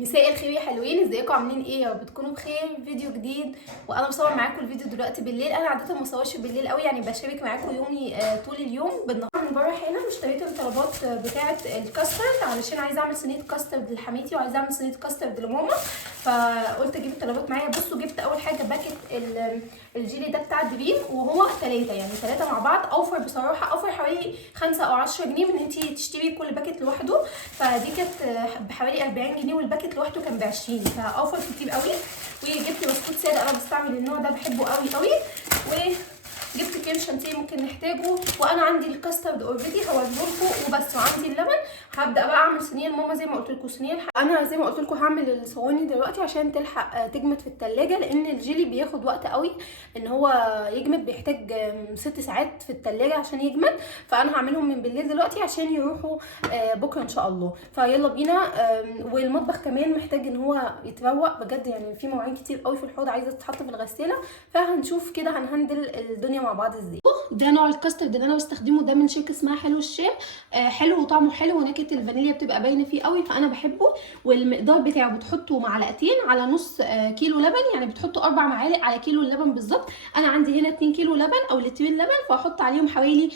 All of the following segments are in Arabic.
مساء الخير يا حلوين، ازيكم عاملين ايه؟ يا رب تكونوا بخير. فيديو جديد وانا بصور معاكم الفيديو دلوقتي بالليل. انا عاده ما بصورش بالليل قوي، يعني بشارك معاكم يومي طول اليوم بالنهار. من بره هنا اشتريت الطلبات بتاعه الكاسترد علشان عايزه اعمل صينيه كاسترد لحماتي وعايزه اعمل صينيه كاسترد لماما، فقلت اجيب الطلبات معايا. بصوا جبت اول حاجه باكت الجيلي ده بتاع دريم، وهو 3 يعني 3 مع بعض. اوفر بصراحه، اوفر حوالي 5 او 10 جنيه من انتي تشتري كل باكت لوحده. فدي كانت بحوالي 40 جنيه والباكت لوحده كان ب20، فاوفر كتير قوي. وجبت بسكوت ساده، انا بستعمل النوع ده بحبه قوي قوي. وجبت كريم شانتيه ممكن نحتاجه، وانا عندي الكاسترد اوريدي هوريهولكم وبس، وعندي اللبن. هبدا بقى اعمل صينيه لماما زي ما قلت لكم. صينيه انا زي ما قلت لكم هعمل الصواني دلوقتي عشان تلحق تجمد في التلاجة، لان الجيلي بياخد وقت قوي ان هو يجمد، بيحتاج 6 ساعات في التلاجة عشان يجمد. فانا هعملهم من بالليل دلوقتي عشان يروحوا بكره ان شاء الله. فيلا بينا. والمطبخ كمان محتاج ان هو يتروق بجد، يعني في مواعين كتير قوي في الحوض عايزه تتحط في الغساله، فهنشوف كده هنهندل الدنيا مع بعض ازاي. ده نوع الكاسترد اللي انا بستخدمه، ده من شركه اسمها حلو الشام. حلو وطعمه حلو ونكهه الفانيليا بتبقى باينه فيه قوي، فانا بحبه. والمقدار بتاعه بتحطوا معلقتين على نص كيلو لبن، يعني بتحطوا 4 معالق على كيلو اللبن بالظبط. انا عندي هنا 2 كيلو لبن او لترين لبن، فهحط عليهم حوالي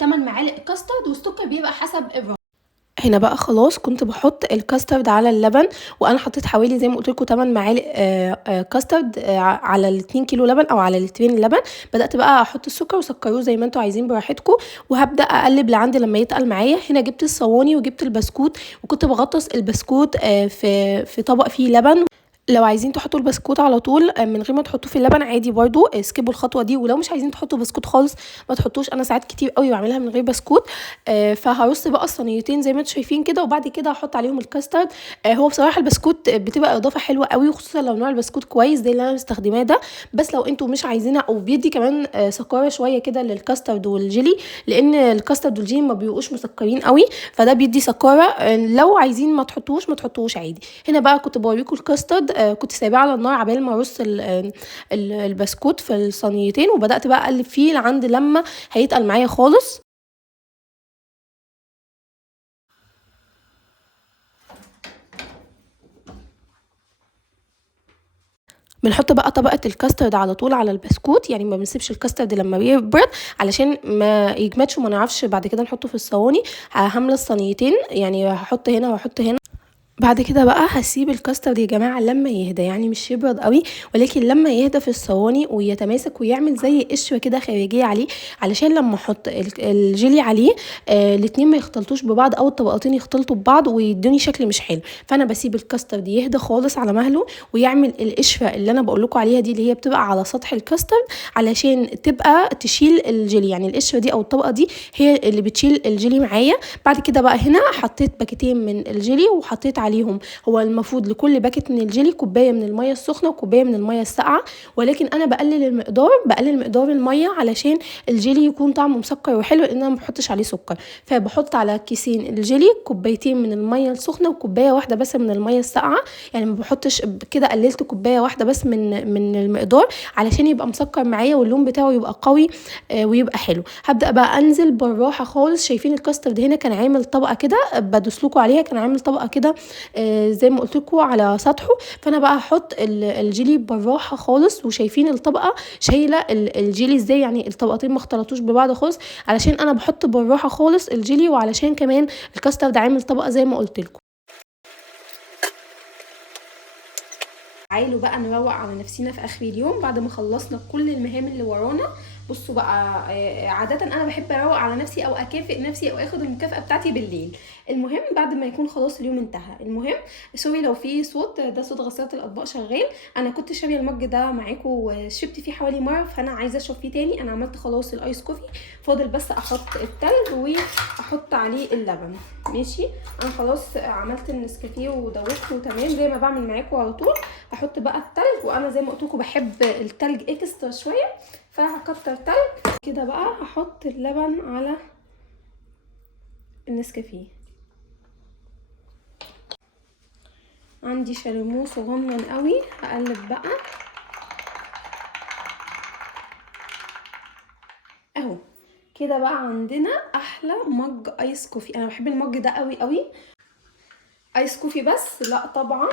8 معالق كاسترد، والسكر بيبقى حسب الرغبه. هنا بقى خلاص كنت بحط الكاسترد على اللبن، وانا حطيت حوالي زي ما قلت لكم 8 معالق كاسترد على ال 2 كيلو لبن او على لترين اللبن. بدات بقى احط السكر وسكروه زي ما انتم عايزين براحتكم، وهبدا اقلب لعند لما يتقل معايا. هنا جبت الصواني وجبت البسكوت، وكنت بغطس البسكوت في طبق فيه لبن. لو عايزين تحطوا البسكوت على طول من غير ما تحطوه في اللبن عادي برضو، سكيبوا الخطوه دي. ولو مش عايزين تحطوا بسكوت خالص ما تحطوش، انا ساعات كتير قوي بعملها من غير بسكوت. فهرص بقى الصينيتين زي ما انتم شايفين كده، وبعد كده هحط عليهم الكاسترد. هو بصراحه البسكوت بتبقى اضافه حلوه قوي، وخصوصا لو نوع البسكوت كويس زي اللي انا مستخدماه ده. بس لو انتوا مش عايزينها، او بيدي كمان سكاره شويه كده للكاسترد والجيلي، لان الكاسترد والجيلي ما بيبقوش مسكرين قوي، فده بيدي سكاره. لو عايزين ما تحطوش عادي. هنا بقى كنت بوريكم الكاسترد، كنت سايباه على النار عبال ما ارص البسكوت في الصينيتين، وبدات بقى اقلب فيه لعند لما هيتقل معايا خالص. بنحط بقى طبقه الكاسترد على طول على البسكوت، يعني ما بنسيبش الكاسترد لما بيبرد علشان ما يجمدش وما نعرفش بعد كده نحطه في الصواني. هعمل الصينيتين، يعني هحط هنا وهحط هنا. بعد كده بقى هسيب الكاسترد يا جماعه لما يهدى، يعني مش يبرد قوي، ولكن لما يهدى في الصواني ويتماسك ويعمل زي قشره كده خارجيه عليه، علشان لما احط الجيلي عليه الاتنين ما يختلطوش ببعض، او الطبقتين يختلطوا ببعض ويدوني شكل مش حلو. فانا بسيب الكاسترد يهدى خالص على مهله، ويعمل القشره اللي انا بقول لكم عليها دي، اللي هي بتبقى على سطح الكاسترد علشان تبقى تشيل الجيلي. يعني القشره دي او الطبقه دي هي اللي بتشيل الجيلي معايا. بعد كده بقى هنا حطيت باكيتين من الجيلي، وحطيت عليهم، هو المفروض لكل باكت من الجيلي كوبايه من الميه السخنه وكوبايه من الميه الساقعه، ولكن انا بقلل مقدار الميه علشان الجيلي يكون طعمه مسكر وحلو، لان انا ما بحطش عليه سكر. فبحط على كيسين الجيلي كوبايتين من الميه السخنه وكوبايه واحده بس من الميه الساقعه، يعني ما بحطش كده، قللت كوبايه واحده بس من المقدار علشان يبقى مسكر معايا واللون بتاعه يبقى قوي ويبقى حلو. هبدا بقى انزل بالراحه خالص. شايفين الكاسترد هنا كان عامل طبقه كده، بدوس لكم عليها، كان عامل طبقه كده زي ما قلت لكم على سطحه. فانا بقى هحط الجيلي بالراحه خالص، وشايفين الطبقه شايله الجيلي ازاي، يعني الطبقتين ما اختلطوش ببعض خالص، علشان انا بحط بالراحه خالص الجيلي، وعلشان كمان الكاسترد عامل طبقه زي ما قلت لكم. تعالوا بقى نروق على نفسينا في اخر اليوم بعد ما خلصنا كل المهام اللي ورانا. بصوا بقى، عادة انا بحب اروق على نفسي او اكافئ نفسي او اخد المكافأة بتاعتي بالليل. المهم بعد ما يكون خلاص اليوم انتهى. المهم سوري لو في صوت، ده صوت غسالة الاطباق شغال. انا كنت شاريه المج ده معاكم وشربت فيه حوالي مرة، فانا عايزة اشرب فيه تاني. انا عملت خلاص الايس كوفي، فاضل بس احط التلج واحط عليه اللبن. ماشي، انا خلاص عملت النسكافيه ودوبته تمام زي ما بعمل معاكم على طول. هحط بقى التلج، وانا زي ما قلت لكم بحب التلج اكسترا شويه، فهكتر تلج كده. بقى هحط اللبن على النسكافيه. عندي شاليمو صغنن قوي، هقلب بقى اهو كده. بقى عندنا احلى مج ايس كوفي، انا بحب المج ده قوي قوي. ايس كوفي بس؟ لا طبعا،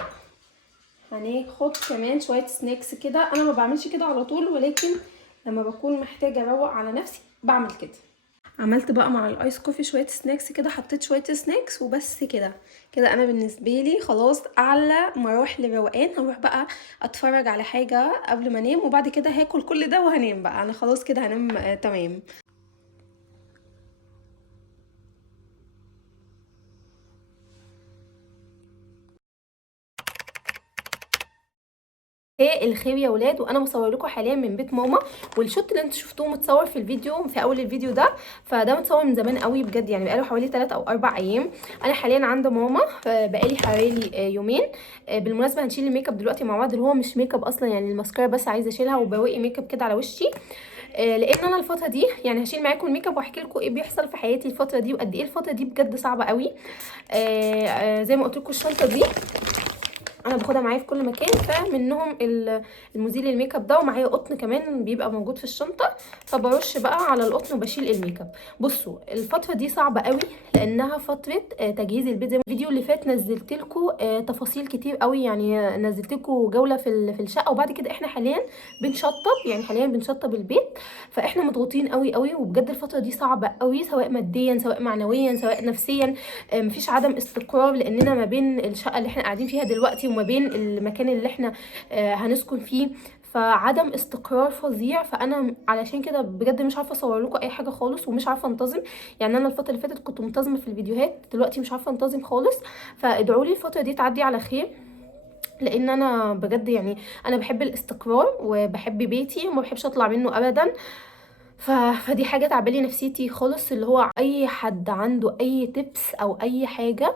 هناخد كمان شويه سناكس كده. انا ما بعملش كده على طول، ولكن لما بكون محتاجه اروق على نفسي بعمل كده. عملت بقى مع الايس كوفي شويه سناكس كده، حطيت شويه سناكس وبس كده. كده انا بالنسبه لي خلاص اعلى مراحل الروقان. هروح بقى اتفرج على حاجه قبل ما انام، وبعد كده هاكل كل ده وهنام بقى. انا خلاص كده هنام تمام. ايه الخير يا ولاد، وانا بصور لكم حاليا من بيت ماما. والشوت اللي انتوا شفتوه متصور في الفيديو في اول الفيديو ده، فده متصور من زمان قوي بجد، يعني بقاله حوالي 3 او 4 ايام. انا حاليا عند ماما، بقالي حوالي يومين. بالمناسبه هنشيل الميك اب دلوقتي مع بعض، اللي هو مش ميك اب اصلا، يعني الماسكارا بس عايزه اشيلها وبواقي ميك اب كده على وشي. لان انا الفتره دي يعني هشيل معاكم الميك اب واحكي لكم ايه بيحصل في حياتي الفتره دي، وقد ايه الفتره دي بجد صعبه قوي. زي ما قلت لكم الشنطه دي انا باخدها معايا في كل مكان، فمنهم المزيل الميك اب ده، ومعايا قطن كمان بيبقى موجود في الشنطه، فبرش بقى على القطن وبشيل الميك اب. بصوا الفتره دي صعبه قوي لانها فتره تجهيز البيت. زي الفيديو اللي فات نزلت لكم تفاصيل كتير قوي، يعني نزلت لكم جوله في الشقه، وبعد كده احنا حاليا بنشطب، يعني حاليا بنشطب البيت. فاحنا مضغوطين قوي قوي، وبجد الفتره دي صعبه قوي، سواء ماديا سواء معنويا سواء نفسيا. مفيش عدم استقرار، لاننا ما بين الشقه اللي احنا قاعدين فيها دلوقتي وما بين المكان اللي احنا هنسكن فيه، فعدم استقرار فظيع. فانا علشان كده بجد مش عارفه اصور لكم اي حاجه خالص، ومش عارفه انتظم. يعني انا الفتره اللي فاتت كنت منتظمه في الفيديوهات، دلوقتي مش عارفه انتظم خالص. فادعوا لي الفتره دي تعدي على خير، لان انا بجد يعني انا بحب الاستقرار وبحب بيتي وما بحبش اطلع منه ابدا. فدي حاجه تعبالي نفسيتي خالص. اللي هو اي حد عنده اي تبس او اي حاجه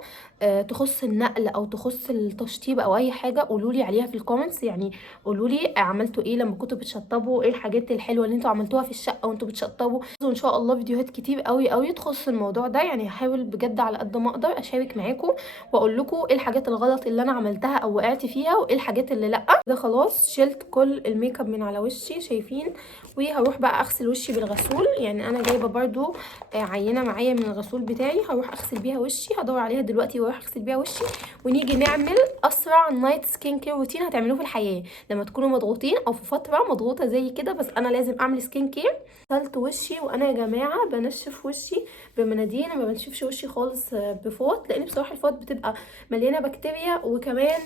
تخص النقل او تخص التشطيب او اي حاجه، قولوا لي عليها في الكومنتس. يعني قولوا لي عملتوا ايه لما كنتوا بتشطبوا، ايه الحاجات الحلوه اللي انتوا عملتوها في الشقه وانتوا بتشطبوا. وان شاء الله فيديوهات كتير قوي قوي تخص الموضوع ده، يعني هحاول بجد على قد ما اقدر اشارك معاكم واقول لكم ايه الحاجات الغلط اللي انا عملتها او وقعت فيها، وايه الحاجات اللي لا. ده خلاص شلت كل الميك اب من على وشي شايفين، وهروح بقى اغسل وشي بالغسول. يعني انا جايبه برضو عينه معايا من الغسول بتاعي، هروح اغسل بيها وشي، هدور عليها دلوقتي واروح اغسل بيها وشي. ونيجي نعمل اسرع نايت سكين كير روتين هتعملوه في الحياه لما تكونوا مضغوطين او في فتره مضغوطه زي كده. بس انا لازم اعمل سكين كير. غسلت وشي، وانا يا جماعه بنشف وشي بمناديل، ما بنشفش وشي خالص بفوط، لان بصراحه الفوط بتبقى مليانه بكتيريا، وكمان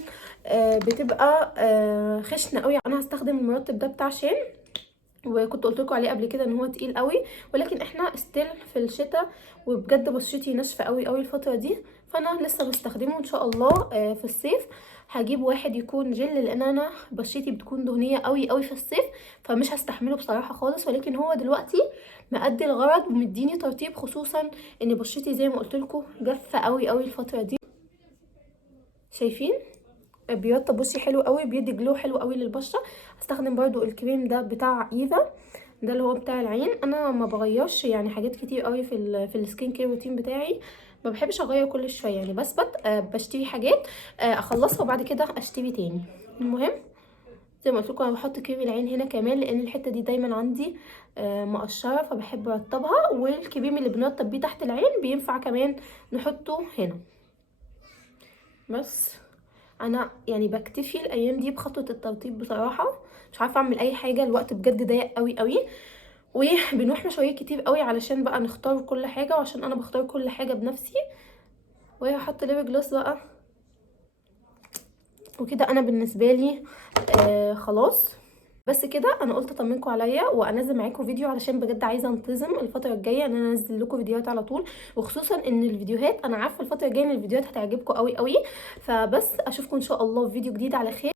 بتبقى خشنه قوي. انا هستخدم المرطب ده بتاع شين، وكنت قلت لكم عليه قبل كده ان هو تقيل قوي، ولكن احنا ستيل في الشتاء، وبجد بشرتي ناشفه قوي قوي الفتره دي، فانا لسه بستخدمه. ان شاء الله في الصيف هجيب واحد يكون جل، لان انا بشرتي بتكون دهنيه قوي قوي في الصيف، فمش هستحمله بصراحه خالص. ولكن هو دلوقتي مأدي الغرض ومديني ترطيب، خصوصا ان بشرتي زي ما قلت لكم جافه قوي قوي الفتره دي. شايفين بيرطب بصي حلو قوي، بيدي جلو حلو قوي للبشره. هستخدم برضو الكريم ده بتاع ايفا، ده اللي هو بتاع العين. انا ما بغيرش يعني حاجات كتير قوي في السكين كير روتين بتاعي، ما بحبش اغير كل شويه، يعني بثبت بشتري حاجات اخلصها وبعد كده اشتري تاني. المهم زي ما قلت لكم انا بحط كريم العين هنا كمان، لان الحته دي دايما عندي مقشره، فبحب ارطبها. والكريم اللي بنرطب بيه تحت العين بينفع كمان نحطه هنا. بس انا يعني بكتفي الايام دي بخطوه الترطيب بصراحه، مش عارفه اعمل اي حاجه، الوقت بجد ضيق قوي قوي، وبنروح مشاوير كتير قوي علشان بقى نختار كل حاجه، وعشان انا بختار كل حاجه بنفسي. وهحط ليب جلوس بقى وكده. انا بالنسبه لي خلاص بس كده. انا قلت اطمنكم عليا وانزل معاكم فيديو، علشان بجد عايزه انتظم الفتره الجايه ان انا انزل لكم فيديوهات على طول، وخصوصا ان الفيديوهات انا عارفه الفتره الجايه ان الفيديوهات هتعجبكم قوي قوي. فبس اشوفكم ان شاء الله في فيديو جديد على خير.